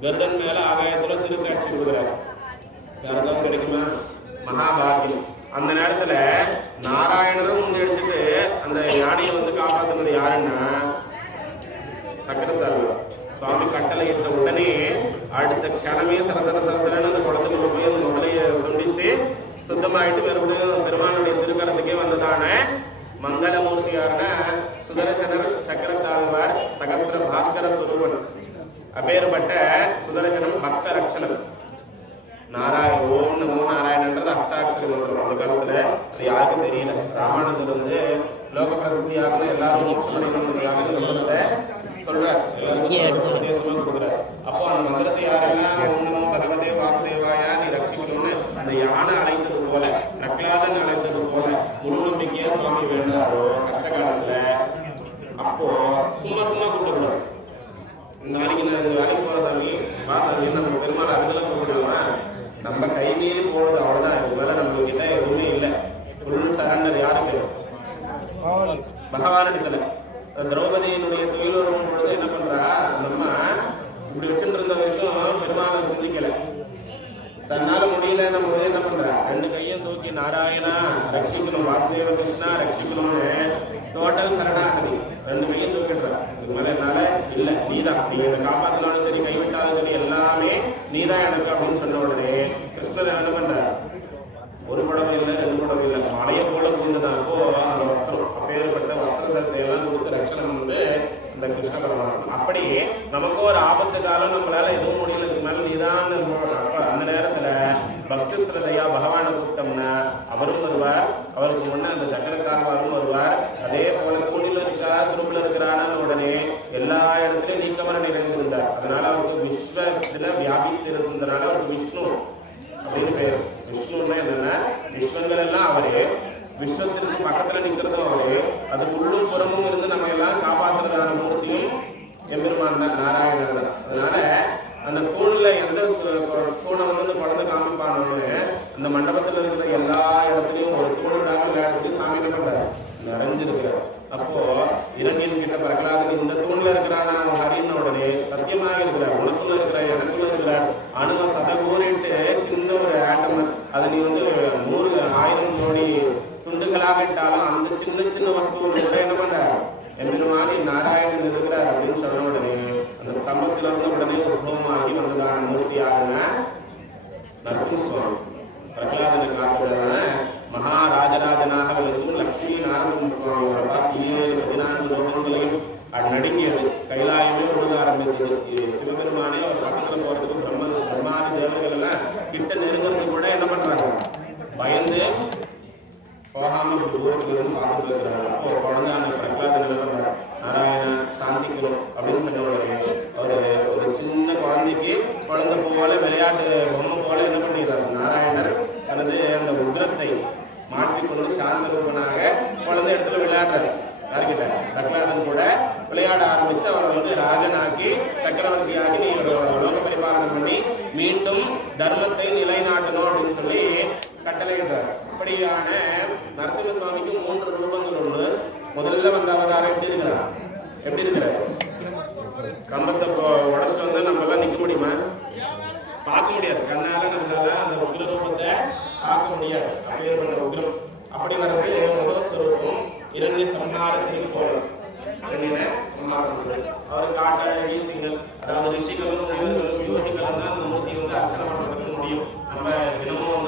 கருடன் மேல ஆகாயத்துல திருக்காட்சி கொடுக்குறாரு யாருக்கும் கிடைக்குமா மகாபாரதம் அந்த நேரத்துல நாராயணரும் வந்து எடுத்துட்டு அந்த யானையை வந்து காப்பாத்துனது யாருன்னா சக்கரத்தாழ்வார் சுவாமி கட்டளை இட்ட உடனே அடுத்த க்ஷணமே சரசர சரசரன்னு அந்த குளத்துக்குள்ள போய் அந்த உடலையை துண்டிச்சு சுத்தமாயிட்டு மறுபடியும் பெருமானுடைய திருக்கடத்துக்கே வந்ததான மங்களமூர்த்தியான சுதர்சனர் சக்கரத்தாழ்வார் சகஸ்திர பாஸ்கர சுரூபன் அப்பேற்பட்ட சுதர்சனம் பக்த ரட்சணம் நாராயண ஓம் நமோ நாராயணன்றது அஷ்டாட்சர ஒரு காலத்துல அது யாருக்கும் தெரியல. ராமானுஜர் வந்து லோக பிரசித்தியாக எல்லாரும் மோட்சமடைகிறதுக்காக சொல்றார். அப்போ அந்த மந்திரத்தை யாருன்னா ஓம் நமோ பகவதே நீ ரட்சிக்கணும்னு அந்த யானை அழைத்தது போல நக்கலாதன் அழைத்தது போல முழு நம்பிக்கையா சுவாமி வேண்டாரோ? கஷ்ட காலத்துல அப்போ சும்மா சும்மா கூப்பிடக்கூடாது இந்த நாளைக்கு நான் இந்த வேலைக்கு போகிற சாமி வா சாமி நம்ம பெருமாள் அதுக்கெல்லாம் கூப்பிடலாமா நம்ம கை மீறி போகிறது அவ்வளோதான் இதுக்கு மேலே நம்ம கிட்ட எதுவுமே இல்லை. ஃபுல் சரண்டர் யாருக்கு பகவானிடத்துல திரௌபதியினுடைய தொழில் வரும் பொழுது என்ன பண்றா? நம்ம இப்படி வச்சுட்டு இருந்த வரைக்கும் பெருமாளை சிந்திக்கல. தன்னால முடியல நம்ம என்ன பண்ற? ரெண்டு கையும் தூக்கி நாராயணா ரட்சிக்கணும் வாசுதேவ கிருஷ்ணா ரட்சிக்கணும்னு டோட்டல் சரணா ரெண்டு கையும் தூக்கிடுற இதுக்கு மேல என்னால இல்ல நீதான் நீங்க என்ன காப்பாத்தினாலும் சரி கைவிட்டாலும் சரி எல்லாமே நீதான் எனக்கு அப்படின்னு சொன்ன உடனே கிருஷ்ணர் என்ன பண்ற ஒரு படம் இல்லை ரெண்டு படம் இல்லை மலையை போல புரிந்ததாக்கோ அந்த வஸ்திரம் அப்பேற்பட்ட வஸ்திரத்தை லட்சணம் வந்து இந்த கிருஷ்ண பரமாத்மா அப்படி நமக்கு ஒரு ஆபத்து காலம் நம்மளால எதுவும் முடியல. இதுக்கு மேல நிதான அந்த நேரத்துல பக்தி ஸ்ரதையா பகவானை கூப்பிட்டோம்னா அவரும் வருவார். அவருக்கு முன்ன அந்த சக்கரக்காரவாரும் வருவார். அதே போல தூணில் இருக்கா குரூப்ல இருக்கிறான்னு உடனே எல்லா இடத்துலயும் நீக்கமர நிறைந்திருந்தார் அதனால அவருக்கு விஸ்வத்துல வியாபித்து இருந்ததுனால அவருக்கு விஷ்ணு அப்படின்னு பேர். விஷ்ணுன்னா என்னன்னா விஸ்வங்கள் எல்லாம் அவரே. விஸ்வத்திற்கு பக்கத்துல நிக்கிறதும் அது உள்ளும் புறமும் இருந்து நம்ம எல்லாம் காப்பாற்றுறதான மூர்த்தியும் எம்பெருமான் நாராயணன் தான். அதனால அந்த தூணில் எந்த து- தூணை வந்து அந்த குழந்தை காமிப்பானோன்னு அந்த மண்டபத்துல இருக்கிற எல்லா இடத்துலயும் ஒரு தூண் இல்லாம எல்லா இடத்துலயும் சாமி என்ன பண்றாரு நிறைஞ்சிருக்கிறார் அப்போ இரண்டியன் கிட்ட பிரகலாதன் இந்த தூண்ல இருக்கிறான் அவன் ஹரின்ன உடனே சத்தியமாக இருக்கிறார் உனக்குள்ள இருக்கிற எனக்குள்ள இருக்கிறார் அணுவ சதகூரிட்டு சின்ன ஒரு ஆட்டம் அதை நீ வந்து நூறு ஆயிரம் கோடி துண்டுகளாக இட்டாலும் அந்த சின்ன சின்ன வஸ்துவோட கூட என்ன பண்ற எம்பெருமானி நாராயணன் இருக்கிறார் அப்படின்னு சொன்ன உடனே அந்த ஸ்தம்பத்துல இருந்து உடனே உத்பவமாகி வந்ததான மூர்த்தியாக நரசிம்ம சுவாமி பிரகலாதனை காட்டுவதான மகாராஜராஜனாக விளங்கும் லட்சுமி நாரசிம்ம சுவாமியோட பார்த்தியே பதினான்கு லோகங்களையும் அது நடுங்கியது கைலாயமே ஒழுக ஆரம்பித்தது இது சிவபெருமானே அவர் பக்கத்துல போறதுக்கு பிரம்ம பிரம்மாதி தேவர்கள் எல்லாம் கிட்ட நெருங்கிறது கூட என்ன பண்றாங்க பயந்து போகாம இப்படி தூரத்துல இருந்து பார்த்துட்டு இருக்கிறாங்க அப்போ குழந்தை அந்த பிரகலாதன் என்ன பண்றாரு நாராயண சாந்திக்கணும் அப்படின்னு சொன்ன உடனே ஒரு ஒரு சின்ன குழந்தைக்கு குழந்தை போல விளையாட்டு பொம்மை போல என்ன பண்ணிடுறாரு நாராயணர் தனது அந்த உதிரத்தை மாற்றிக்கொண்டு சாந்த ரூபனாக குழந்தை இடத்துல விளையாடுறாரு யார்கிட்ட பிரகலாதன் கூட விளையாட ஆரம்பிச்சு அவரை ஆக்கி சக்கரவர்த்தியாகி நீ ஒரு லோக பரிபாலனம் பண்ணி மீண்டும் தர்மத்தை நிலைநாட்டணும் அப்படின்னு சொல்லி கட்டளையிடுறார். அப்படியான நரசிம்ம சுவாமிக்கு மூன்று ரூபங்கள் உண்டு. முதல்ல வந்த அவதாரம் எப்படி இருக்கிறார்? எப்படி இருக்கிறார்? கம்பத்தை உடச்சிட்டு உடைச்சிட்டு வந்தா நம்ம நிக்க முடியுமா? பார்க்க முடியாது. கண்ணால நம்மளால அந்த உக்ர ரூபத்தை பார்க்க முடியாது. அப்பேற்பட்ட உக்ரம். அப்படி வரது முதல் ஸ்வரூபம் இரண்டு சம்ஹாரத்துக்கு போகணும். அவர் காட்ட ஈசிகள் அதாவது ரிஷிகளும் முனிவர்களும் யோகிகளும் தான் அந்த மூர்த்தியை வந்து அர்ச்சனை பண்ணுறதுக்கு முடியும் நம்ம தினமும்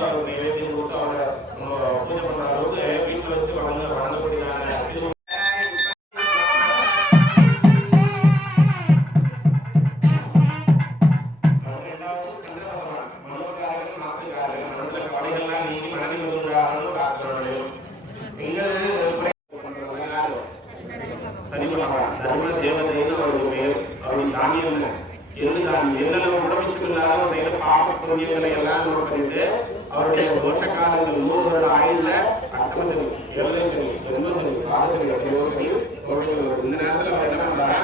அப்படி தோஷங்கள் இந்த நேரத்தில் அவர் என்ன பண்றாரு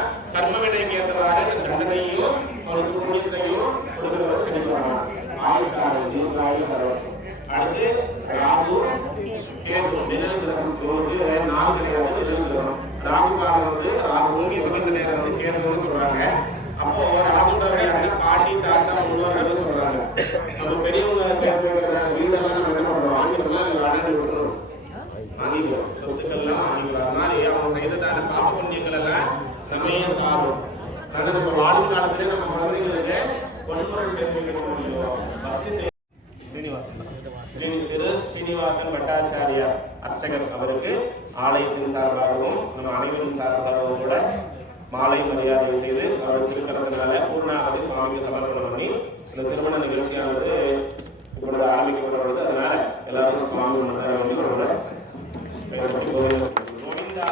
புண்ணியங்கள் எல்லாம் நம்மையே சாரும். அதனால நம்ம வாழ்வு காலத்திலே நம்ம குழந்தைங்களுக்கு வன்முறை சேர்த்து முடியும் பக்தி ஸ்ரீனிவாசன் திரு ஸ்ரீனிவாசன் பட்டாச்சாரியார் அர்ச்சகர் அவருக்கு ஆலயத்தின் சார்பாகவும் நம்ம அனைவரின் சார்பாகவும் கூட மாலை மரியாதை செய்து அவர் திருக்கிறதுனால பூர்ணாகதி சுவாமியை சமர்ப்பணம் பண்ணி இந்த திருமண நிகழ்ச்சியானது இப்பொழுது ஆரம்பிக்கப்படுறது அதனால எல்லாரும் சுவாமி மனசார வந்து கோவிந்தா.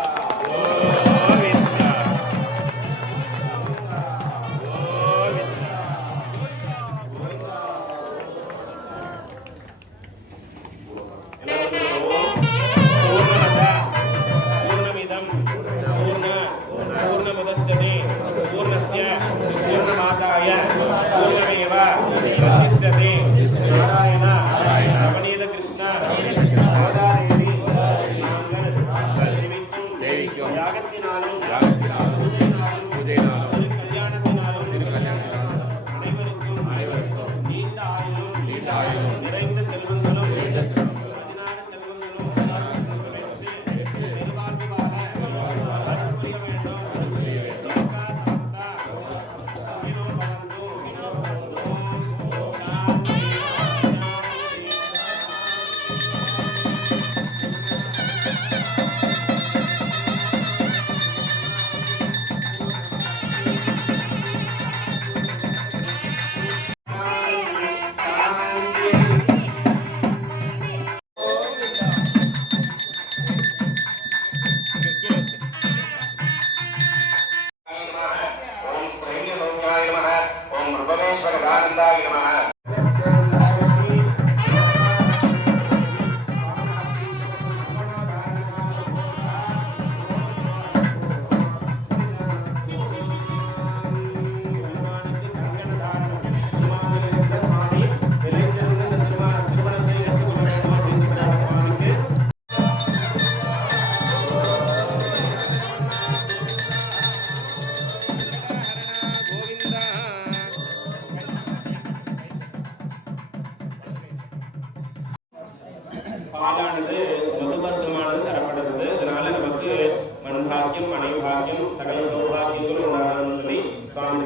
மண்பாக்கியம் மனைபாக்கியம் சகல சௌபாகியங்களும் உண்டாகணும்னு சொல்லி சுவாமி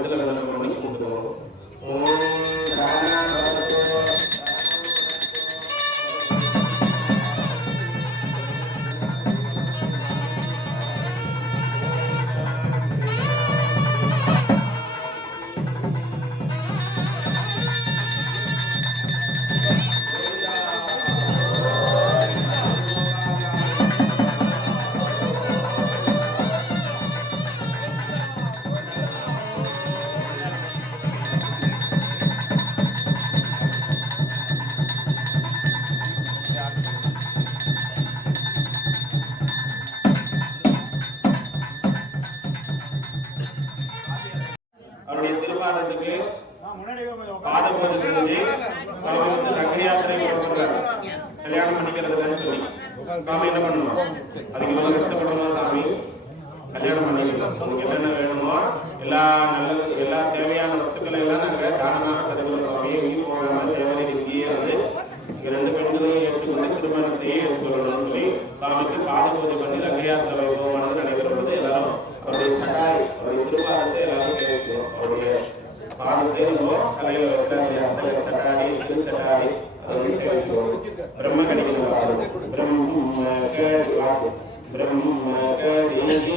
திருமணத்தையே ஏற்றுக்கொள்ளணும்னு சொல்லி சுவாமிக்கு பாத பூஜை பண்ணி ரங்க யாத்திரை வைபவமானது நடைபெறுவது எல்லாரும் அவருடைய சகாய் அவருடைய திருப்பாதத்தை எல்லாரும் கேட்கிறோம் அவருடைய பாதத்தை நம்ம தலையில் வைக்கிற சட்டாடி திருச்சட்டாடி அதை சேவிக்கிறோம் பிரம்ம கடிதம் பிரம்ம கடி பிரம்ம கடிதின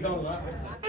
legal lá.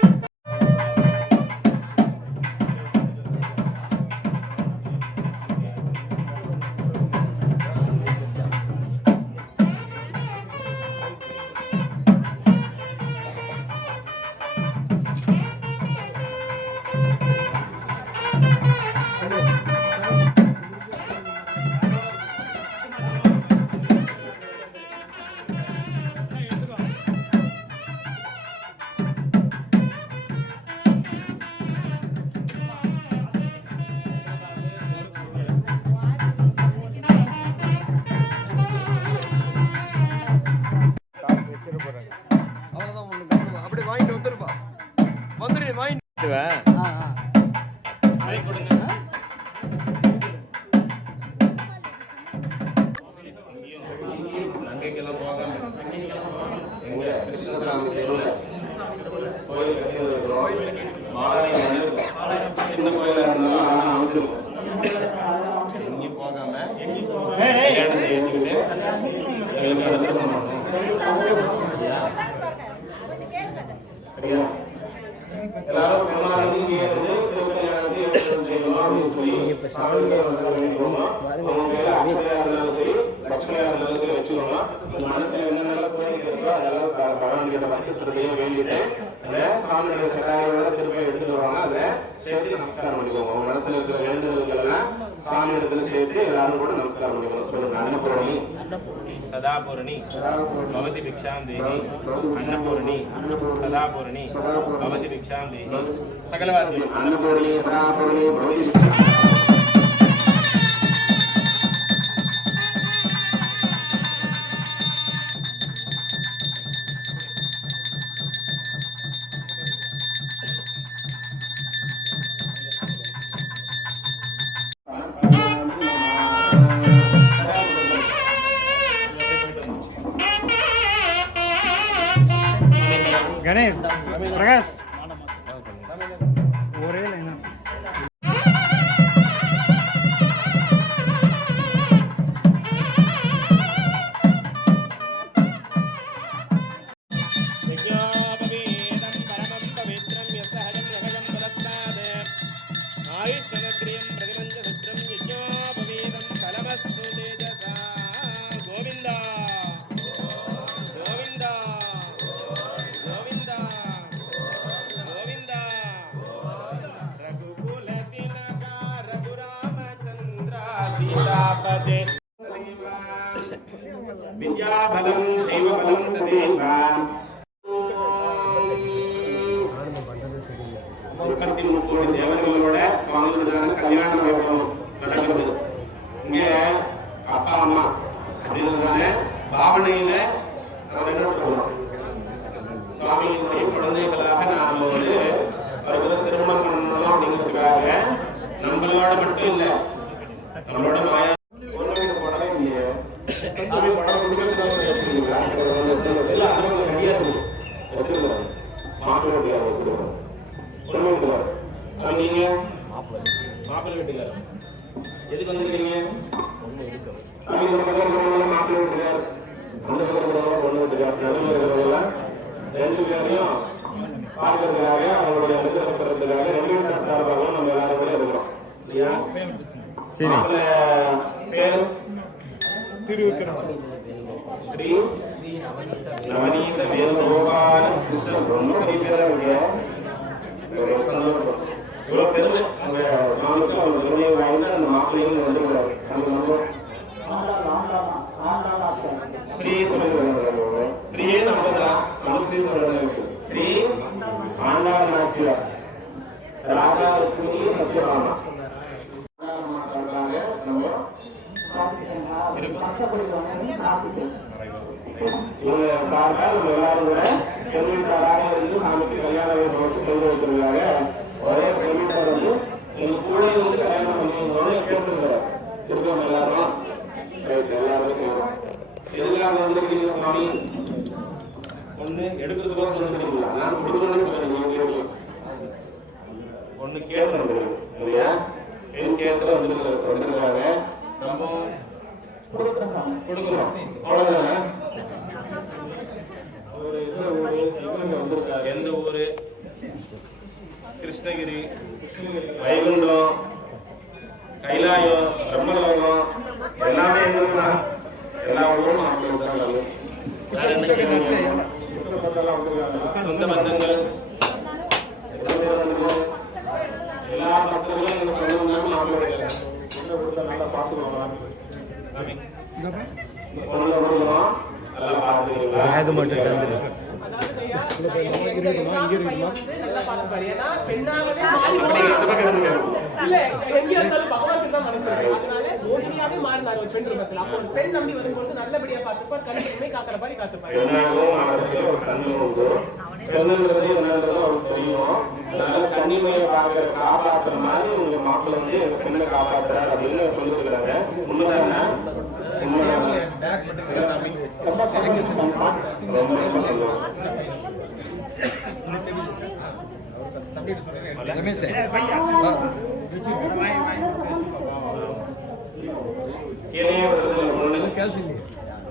கல்யாணத்தை ஏற்றுக்கிட்டு எங்களுக்கு பண்ணணும். எல்லாரும் திருக்கல்யாணத்தை செய்யணும் சொல்லி அவங்க மேல இருந்தாலும் சரி, லட்சுமியா இருந்தாலும் சரி வச்சுக்கோங்க. மனசுல என்னென்னலாம் இருக்கோ அதெல்லாம் க- பகவான்கிட்ட பக்தி வேண்டிட்டு அந்த சுவாமியோட சட்டாயோட திரும்ப எடுத்துட்டு வருவாங்க அதை சேர்த்து நமஸ்காரம் பண்ணிக்கோங்க. சகலவாதி அன்னபூரணி. சதாபூரணி. பவதி பிக்ஷாம் பலம் தெய்வ பலம் ததேவாம் முப்பத்தி மூணு கோடி தேவர்களோட சுவாமிகளுக்கான கல்யாணம் நடக்கிறது இங்க அப்பா அம்மா அப்படின்றதுனால பாவனையில நம்ம என்ன சொல்றோம் சுவாமியினுடைய குழந்தைகளாக நாம் ஒரு அவர்களை திருமணம் பண்ணணும் அப்படிங்கிறதுக்காக நம்மளோட மட்டும் இல்லை நம்மளோட மாயா போடவே இல்லையே மாப்பிள்ளை வச்சிருக்கோம் பொண்ணு வீட்டுக்காரர் அப்ப நீங்க மாப்பிள்ளை வீட்டுக்காரர் எதுக்கு வந்திருக்கீங்க மாப்பிள்ளை பக்கம் இருக்கிறவங்க பொண்ணு வீட்டுக்காரர் நடுவில் இருக்கிறவங்க ரெண்டு பேரையும் பார்க்கறதுக்காக அவங்களுடைய அனுகிரகம் பெறதுக்காக ரெண்டு வீட்டு நம்ம எல்லாரும் கூட இருக்கிறோம் இல்லையா சரி பேர் ஸ்ரீ நவநீத வேணுகோபால ரொம்ப பெரிய பேரா ஒரு சந்தோஷம் இவ்வளவு பெருமை அவங்க அவங்க பெருமையை அந்த மாப்பிள்ளையும் வந்து நம்ம நம்ம ஸ்ரீ சொல்லுங்க ஸ்ரீயே நம்பலாம் நம்ம ஸ்ரீ ஸ்ரீ ஆண்டாள் ராதா லட்சுமி சத்யபாமா சொல்றாங்க நம்ம இவங்க சார்பா நம்ம எல்லாரும் கூட பெருமிட்டாராக இருந்து சாமிக்கு கல்யாண வைபவத்தை கொண்டு வைக்கிறதுக்காக ஒரே பெருமிட்டார் வந்து எங்க கூட வந்து கல்யாணம் பண்ணி கேட்டுருக்கிறார் இருக்கோம் எல்லாரும் எல்லாருமே எல்லாரும் செய்வோம் எதுக்காக வந்திருக்கீங்க சுவாமி ஒண்ணு எடுக்கிறதுக்கோசம் வந்துருக்கீங்களா நான் கொடுக்கணும்னு சொல்றேன் நீங்க கேட்கலாம் ஒண்ணு கேட்டு வந்துருக்கு இல்லையா பெண் கேட்டு வந்துருக்கு நம்ம கொடுக்குறோம் அவ்வளவுதானே எந்த ஊரு கிருஷ்ணகிரி வைகுண்டம் கைலாயம் பிரம்மலோகம் எல்லாமே எங்கன்னா எல்லா ஊரும்? சொந்த பந்தங்கள் எல்லா சொந்தம் மாப்பிள்ளை நல்லா பார்த்துக்கோங்க பேக் மட்டும் தந்துரு நல்லபடியா பார்த்துப்பார், கண் எருமை காக்கிற மாதிரி காத்துப்பார். பெண்ணுங்கிறது என்னன்றது அவருக்கு தெரியும். அதனால கன்னிமையை பார்க்கிற காப்பாற்றுற மாதிரி உங்க மாப்பிள்ளை வந்து பெண்ணை காப்பாத்துறாரு அப்படின்னு சொல்லிருக்கிறாங்க உண்மைதானே? உண்மைதானே?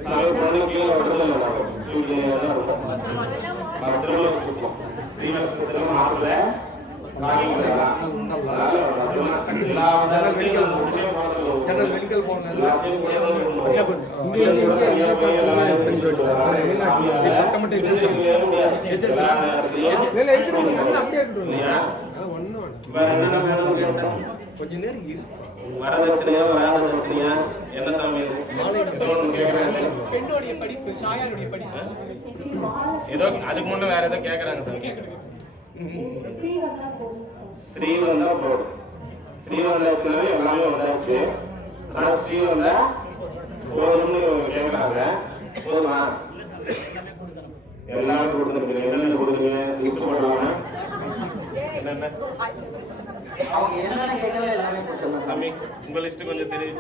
சந்தோஷம். ரொம்ப ரொம்ப கீழே தான் இருக்கோம். மாப்பிள்ளை வாங்கிக்கிறாரா? அதனால பத்திரமா வேற வரதட்சணையா என்ன சாமி பெண்ணோடைய படிப்பு தாயாருடைய படிப்பு ஏதோ அதுக்கு முன்ன வேற ஏதோ கேக்குறாங்க சாமி ஸ்ரீவந்தா போர்டு. ஸ்ரீவந்தாச்சுனாவே எல்லாமே வந்தாச்சு. ஆனா ஸ்ரீவந்தா போதும்னு கேக்குறாங்க. போதுமா? எல்லாரும் கொடுத்துருக்கீங்க. என்னென்ன கொடுக்குறீங்க லிஸ்ட் போடுவாங்க என்னென்ன அவங்க என்ன கேட்கல எல்லாமே கொடுத்துருந்தாங்க சாமி உங்க லிஸ்ட் கொஞ்சம் தெரியும்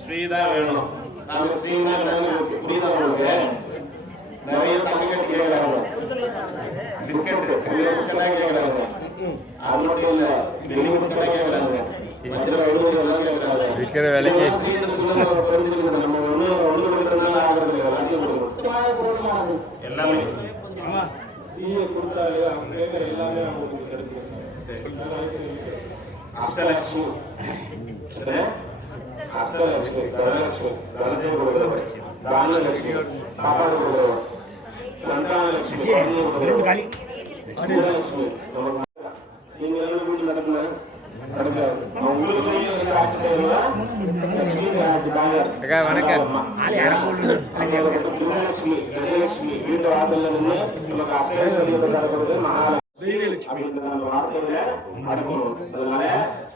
ஸ்ரீ தான் வேணும். சாமி ஸ்ரீ தான் வேணும் புரியுதா உங்களுக்கு? நிறைய பாக்கெட் கேட்கறாங்க. பிஸ்கட் கேட்கறாங்க. அது மட்டும் இல்ல கேட்கறாங்க. வேலைக்கு. எல்லாம் ஸ்ரீரத்துக்குள்ள நம்ம ஒண்ணு ஒண்ணு கொடுக்கறதுனால ஆகிறது இல்லை. எல்லாத்தையும் கொடுக்கணும். எல்லாமே. ஸ்ரீயை கொடுத்தாலே அவங்க கேட்கற எல்லாமே அவங்களுக்கு கிடைக்கும். சரி. அஷ்டலட்சுமி நீங்க எல்லாம் வீட்டு அக்கா, வணக்கம். வீட்டு வாசல்ல நின்று நமக்கு மகாலட்சுமி அப்படின்ற அந்த வார்த்தையில அடக்கணும் அதனால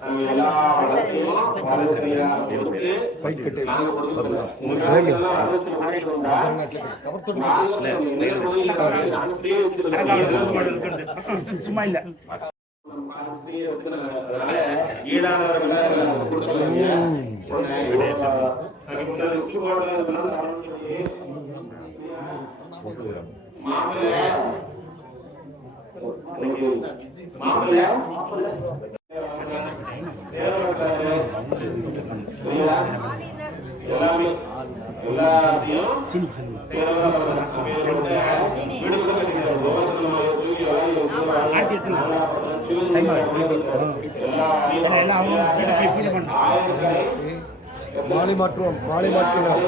நம்ம எல்லா வளர்ச்சியும் வளர்ச்சியா கொடுத்து நாங்க கொடுத்துருக்கோம் உங்களுக்கு எல்லாம் வளர்ச்சி பண்ணிட்டு வந்தா மாப்பிள்ளை எல்லாமே எல்லாத்தையும் மாலை மாற்றுவோம் மாலை மாற்றினோம்